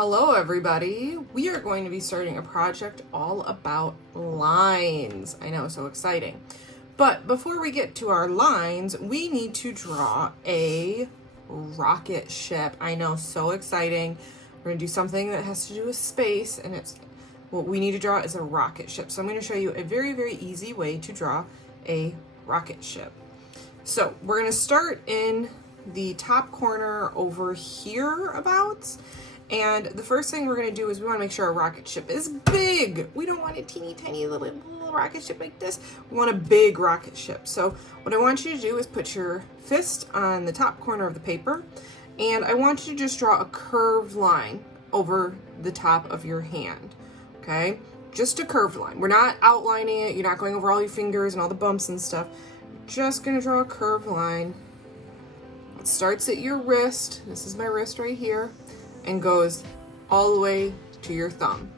Hello everybody! We are going to be starting a project all about lines. I know, so exciting. But before we get to our lines, we need to draw a rocket ship. I know, so exciting. We're going to do something that has to do with space, and what we need to draw is a rocket ship. So I'm going to show you a very, very easy way to draw a rocket ship. So we're going to start in the top corner over here abouts. And the first thing we're going to do is we want to make sure our rocket ship is big. We don't want a teeny tiny little rocket ship like this. We want a big rocket ship. So what I want you to do is put your fist on the top corner of the paper, and I want you to just draw a curved line over the top of your hand. Okay? Just a curved line. We're not outlining it. You're not going over all your fingers and all the bumps and stuff. Just going to draw a curved line. It starts at your wrist. This is my wrist right here. And goes all the way to your thumb.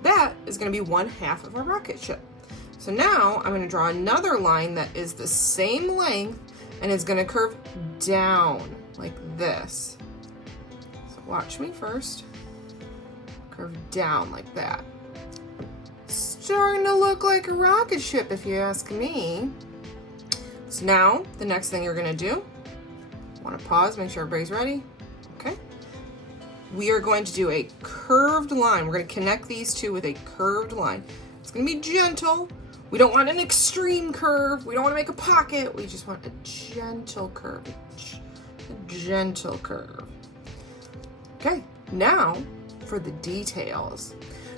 That is going to be 1/2 of a rocket ship. So now I'm going to draw another line that is the same length and is going to curve down like this. So watch me first. Curve down like that. Starting to look like a rocket ship if you ask me. So now the next thing you're going to do, want to pause, make sure everybody's ready. Okay. We are going to do a curved line. We're going to connect these two with a curved line. It's going to be gentle. We don't want an extreme curve. We don't want to make a pocket. We just want a gentle curve. A gentle curve. Okay, now for the details.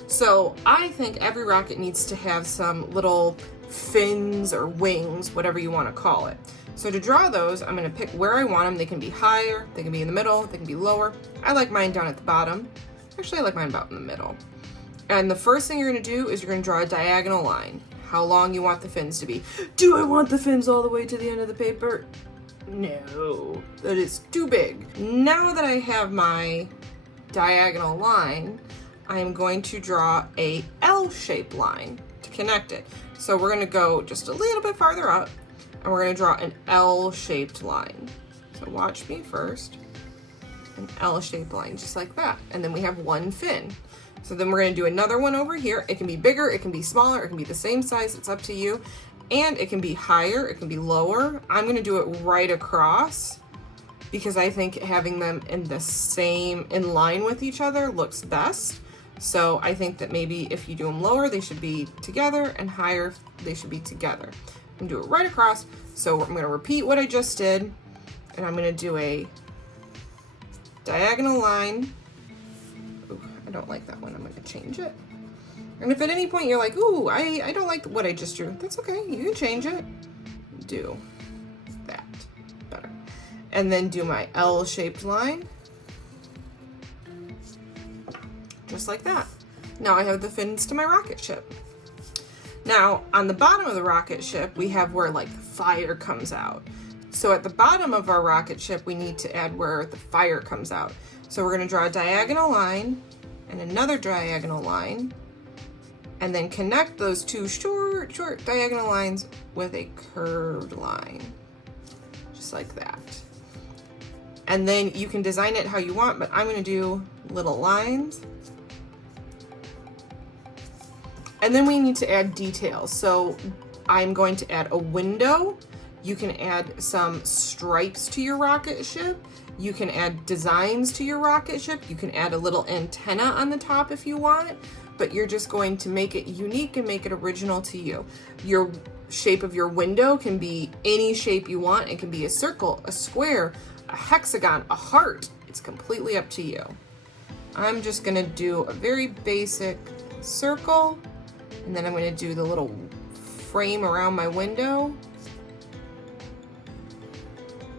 So I think every rocket needs to have some little fins or wings, whatever you want to call it. So to draw those, I'm going to pick where I want them. They can be higher, they can be in the middle, they can be lower. I like mine down at the bottom. Actually, I like mine about in the middle. And the first thing you're going to do is you're going to draw a diagonal line. How long you want the fins to be. Do I want the fins all the way to the end of the paper? No, that is too big. Now that I have my diagonal line, I am going to draw a L-shaped line to connect it. So we're going to go just a little bit farther up. And we're going to draw an L-shaped line. So watch me first. An L-shaped line, just like that. And then we have one fin. So then we're going to do another one over here. It can be bigger, it can be smaller, it can be the same size, it's up to you. And it can be higher, it can be lower. I'm going to do it right across because I think having them in line with each other looks best. So I think that maybe if you do them lower, they should be together, and higher, they should be together. I'm going to do it right across. So I'm going to repeat what I just did, and I'm going to do a diagonal line. Ooh, I don't like that one. I'm going to change it. And if at any point you're like, ooh, I don't like what I just drew, that's okay. You can change it. Do that. Better. And then do my L-shaped line. Just like that. Now I have the fins to my rocket ship. Now, on the bottom of the rocket ship, we have where like fire comes out. So at the bottom of our rocket ship, we need to add where the fire comes out. So we're going to draw a diagonal line and another diagonal line, and then connect those two short diagonal lines with a curved line, just like that. And then you can design it how you want, but I'm going to do little lines. And then we need to add details. So I'm going to add a window. You can add some stripes to your rocket ship. You can add designs to your rocket ship. You can add a little antenna on the top if you want, but you're just going to make it unique and make it original to you. Your shape of your window can be any shape you want. It can be a circle, a square, a hexagon, a heart. It's completely up to you. I'm just gonna do a very basic circle. And then I'm going to do the little frame around my window.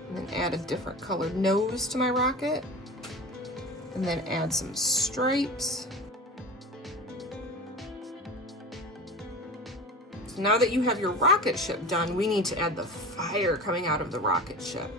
And then add a different colored nose to my rocket. And then add some stripes. So now that you have your rocket ship done, we need to add the fire coming out of the rocket ship.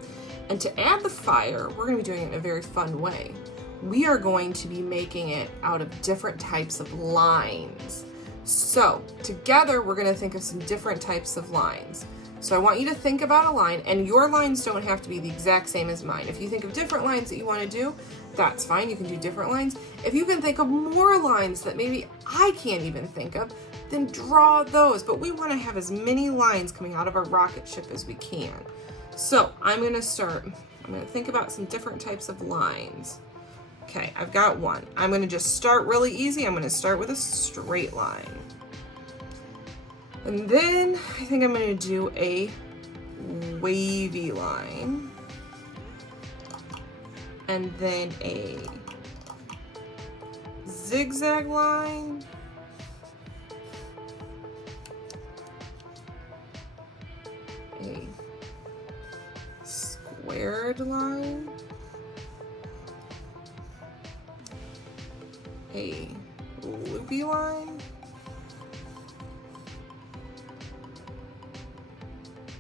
And to add the fire, we're going to be doing it in a very fun way. We are going to be making it out of different types of lines. So together we're going to think of some different types of lines. So I want you to think about a line, and your lines don't have to be the exact same as mine. If you think of different lines that you want to do, that's fine. You can do different lines. If you can think of more lines that maybe I can't even think of, then draw those. But we want to have as many lines coming out of our rocket ship as we can. So I'm going to think about some different types of lines. Okay, I've got one. I'm going to just start really easy. I'm going to start with a straight line. And then I think I'm going to do a wavy line. And then a zigzag line. A squared line. A loopy line.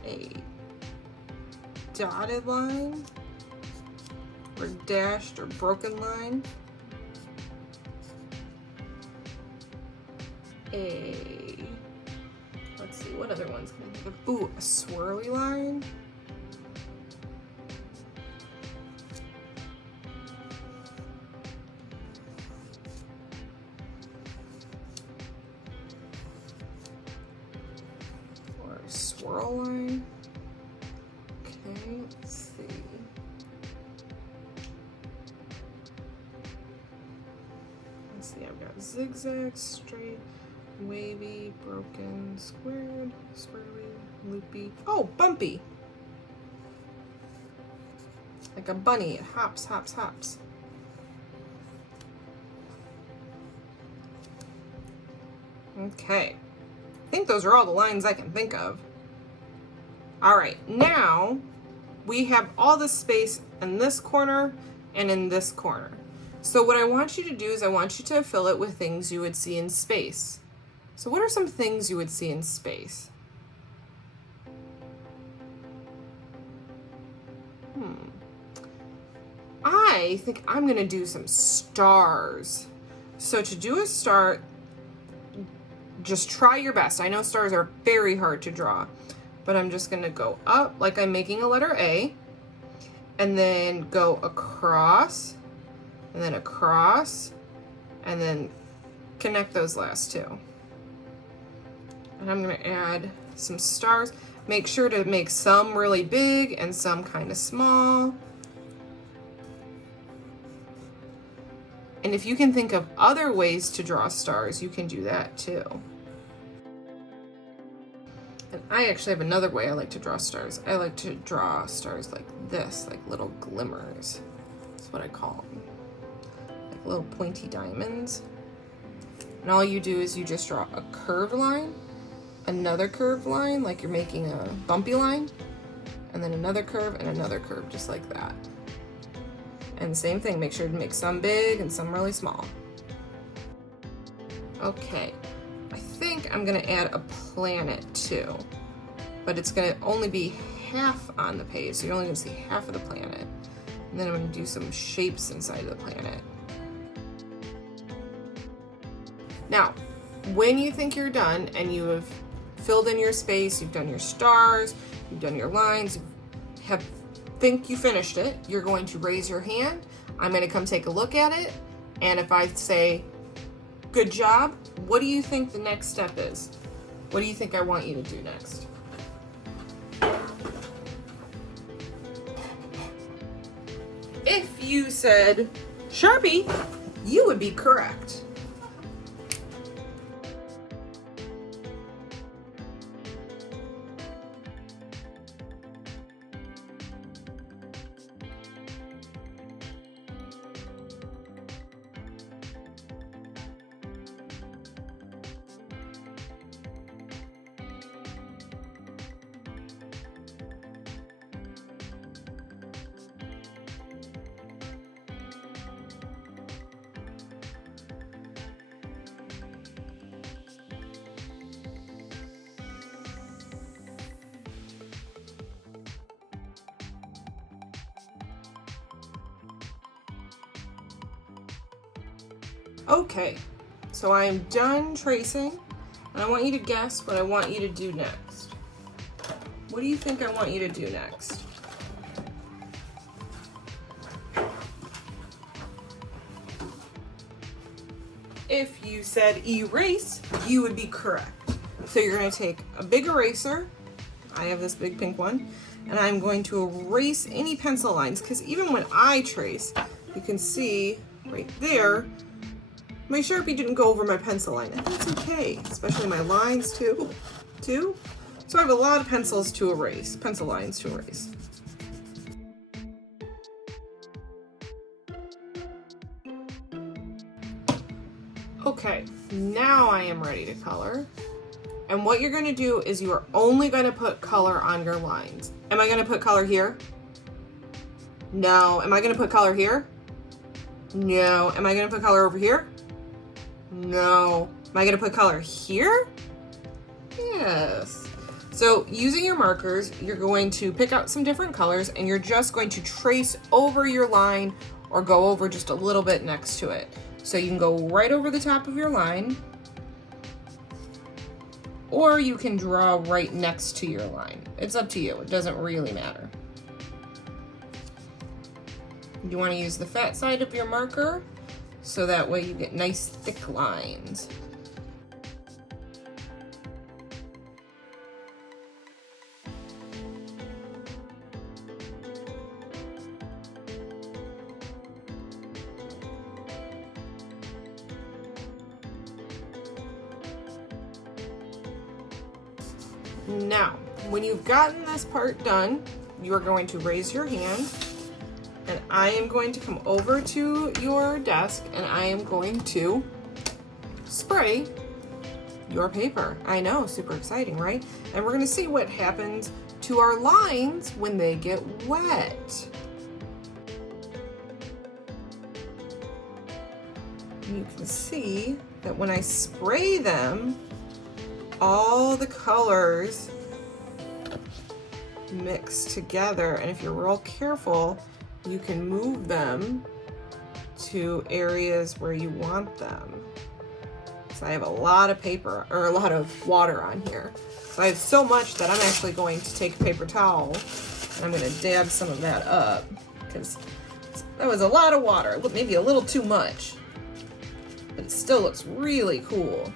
A dotted line, or dashed or broken line, let's see, what other ones can I think of? Ooh, a swirly line, or a swirl line. Okay, let's see. Let's see, I've got zigzag, straight, wavy, broken, squared, swirly, loopy. Oh, bumpy. Like a bunny, it hops, hops, hops. Okay. I think those are all the lines I can think of. All right, now we have all the space in this corner and in this corner. So what I want you to do is I want you to fill it with things you would see in space. So what are some things you would see in space? I think I'm gonna do some stars. So to do a star, just try your best. I know stars are very hard to draw, but I'm just gonna go up like I'm making a letter A, and then go across, and then across, and then connect those last two. And I'm gonna add some stars. Make sure to make some really big and some kind of small. And if you can think of other ways to draw stars, you can do that too. And I actually have another way I like to draw stars. I like to draw stars like this, like little glimmers. That's what I call them. Like little pointy diamonds. And all you do is you just draw a curved line, another curved line, like you're making a bumpy line, and then another curve and another curve, just like that. And same thing, make sure to make some big and some really small. Okay, I think I'm gonna add a planet too, but it's gonna only be half on the page, so you're only gonna see half of the planet. And then I'm gonna do some shapes inside of the planet. Now, when you think you're done and you have filled in your space, you've done your stars, you've done your lines, think you finished it, you're going to raise your hand. I'm going to come take a look at it, and if I say good job, what do you think the next step is? What do you think I want you to do next? If you said Sharpie, you would be correct. Okay, so I am done tracing. And I want you to guess what I want you to do next. What do you think I want you to do next? If you said erase, you would be correct. So you're going to take a big eraser. I have this big pink one. And I'm going to erase any pencil lines, because even when I trace, you can see right there, my Sharpie didn't go over my pencil line, and that's okay, especially my lines too. So I have a lot of pencil lines to erase. Okay, now I am ready to color. And what you're going to do is you are only going to put color on your lines. Am I going to put color here? No. Am I going to put color here? No. Am I going to put color over here? No. Am I going to put color here? Yes. So using your markers, you're going to pick out some different colors and you're just going to trace over your line or go over just a little bit next to it. So you can go right over the top of your line, or you can draw right next to your line. It's up to you. It doesn't really matter. You want to use the fat side of your marker so that way you get nice thick lines. Now, when you've gotten this part done, you are going to raise your hand, and I am going to come over to your desk and I am going to spray your paper. I know, super exciting, right? And we're going to see what happens to our lines when they get wet. You can see that when I spray them, all the colors mix together, and if you're real careful, you can move them to areas where you want them. So I have a lot of paper, or a lot of water on here. So I have so much that I'm actually going to take a paper towel and I'm going to dab some of that up, because that was a lot of water, maybe a little too much, but it still looks really cool.